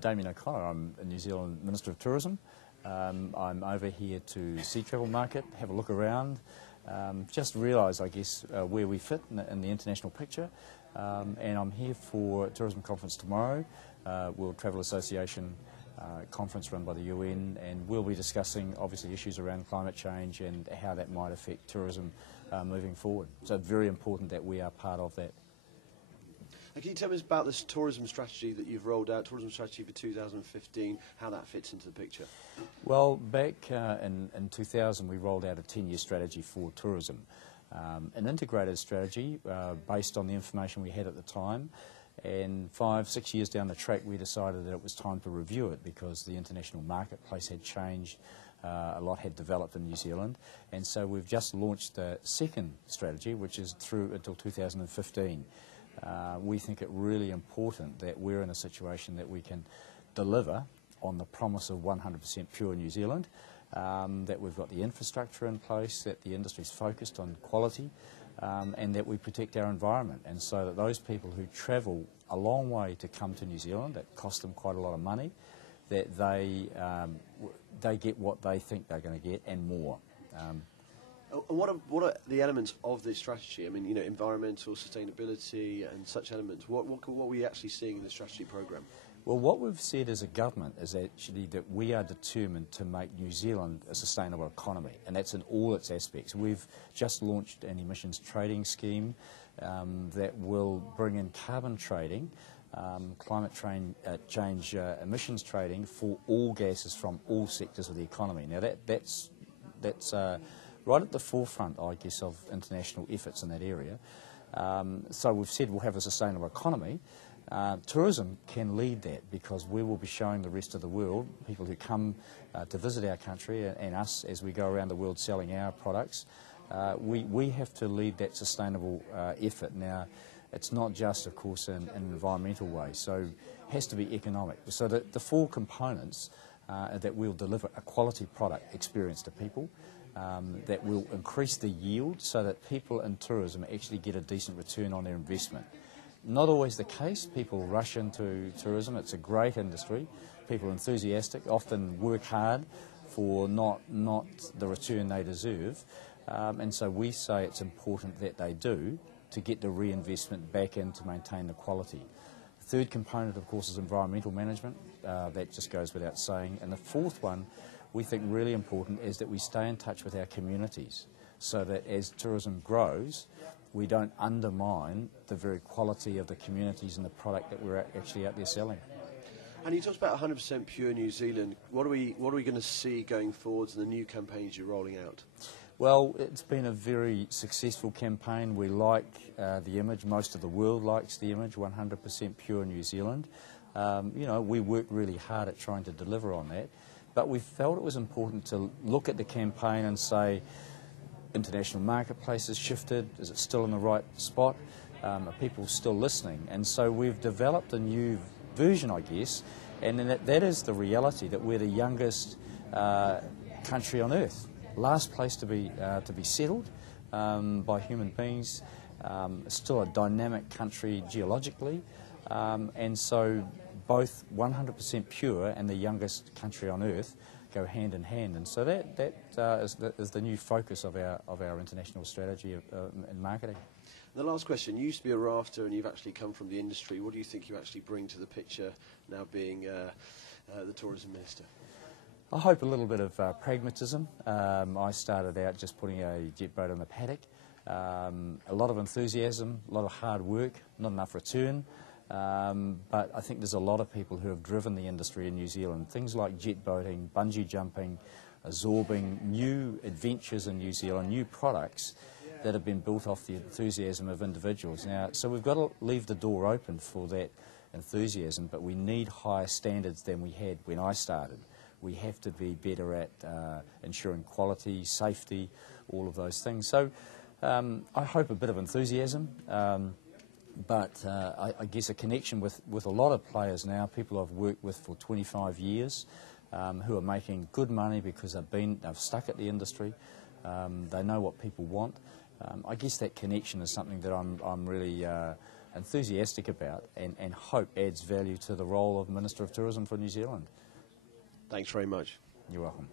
Damien O'Connor. I'm a New Zealand Minister of Tourism. I'm over here to sea travel market, have a look around, just realise, I guess, where we fit in the international picture. And I'm here for a tourism conference tomorrow, World Travel Association conference run by the UN, and we'll be discussing obviously issues around climate change and how that might affect tourism moving forward. So very important that we are part of that. And can you tell me about this tourism strategy that you've rolled out, tourism strategy for 2015, how that fits into the picture? Well, back in 2000 we rolled out a 10-year strategy for tourism, an integrated strategy based on the information we had at the time, and 5-6 years down the track we decided that it was time to review it because the international marketplace had changed, a lot had developed in New Zealand, and so we've just launched the second strategy, which is through until 2015. We think it really important that we're in a situation that we can deliver on the promise of 100% pure New Zealand, that we've got the infrastructure in place, that the industry's focused on quality, and that we protect our environment, and so that those people who travel a long way to come to New Zealand, that cost them quite a lot of money, that they get what they think they're going to get and more. What are the elements of this strategy? I mean, you know, environmental, sustainability and such elements. What are we actually seeing in the strategy programme? Well, what we've said as a government is actually that we are determined to make New Zealand a sustainable economy, and that's in all its aspects. We've just launched an emissions trading scheme that will bring in carbon trading, climate change emissions trading for all gases from all sectors of the economy. Now that's right at the forefront, I guess, of international efforts in that area. So we've said we'll have a sustainable economy. Tourism can lead that because we will be showing the rest of the world, people who come to visit our country and us as we go around the world selling our products, we have to lead that sustainable effort. Now, it's not just, of course, in an environmental way, so it has to be economic. So the four components that we'll deliver a quality product experience to people, that will increase the yield so that people in tourism actually get a decent return on their investment. Not always the case. People rush into tourism. It's a great industry. People are enthusiastic, often work hard for not the return they deserve. And so we say it's important that they do to get the reinvestment back in to maintain the quality. The third component, of course, is environmental management. That just goes without saying. And the fourth one, we think really important, is that we stay in touch with our communities so that as tourism grows, we don't undermine the very quality of the communities and the product that we're actually out there selling. And you talked about 100% pure New Zealand. What are we going to see going forwards in the new campaigns you're rolling out? Well, it's been a very successful campaign. We like the image. Most of the world likes the image, 100% pure New Zealand. You know, we work really hard at trying to deliver on that. But we felt it was important to look at the campaign and say, international marketplace has shifted, is it still in the right spot, are people still listening? And so we've developed a new version, I guess, and that is the reality that we're the youngest country on earth, last place to be settled by human beings, still a dynamic country geologically, and so both 100% pure and the youngest country on earth go hand in hand, and so that is the new focus of our international strategy in marketing. The last question, you used to be a rafter and you've actually come from the industry. What do you think you actually bring to the picture now being the tourism minister? I hope a little bit of pragmatism. I started out just putting a jet boat on the paddock. A lot of enthusiasm, a lot of hard work, not enough return. But I think there's a lot of people who have driven the industry in New Zealand. Things like jet boating, bungee jumping, absorbing new adventures in New Zealand, new products that have been built off the enthusiasm of individuals. Now, so we've got to leave the door open for that enthusiasm, but we need higher standards than we had when I started. We have to be better at ensuring quality, safety, all of those things. So I hope a bit of enthusiasm. But I guess a connection with a lot of players now, people I've worked with for 25 years, who are making good money because they've stuck at the industry, they know what people want. I guess that connection is something that I'm really enthusiastic about and hope adds value to the role of Minister of Tourism for New Zealand. Thanks very much. You're welcome.